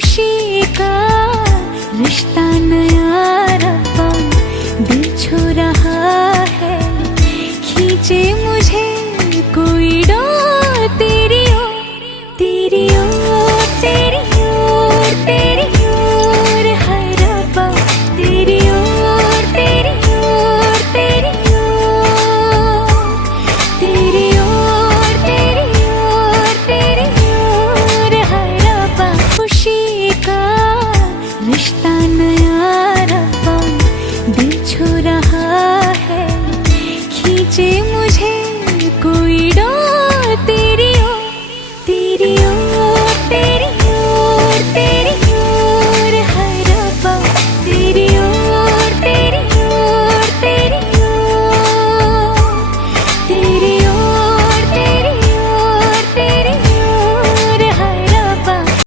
खुशी का रिश्ता नया रहा, दिल छू रहा है, खींचे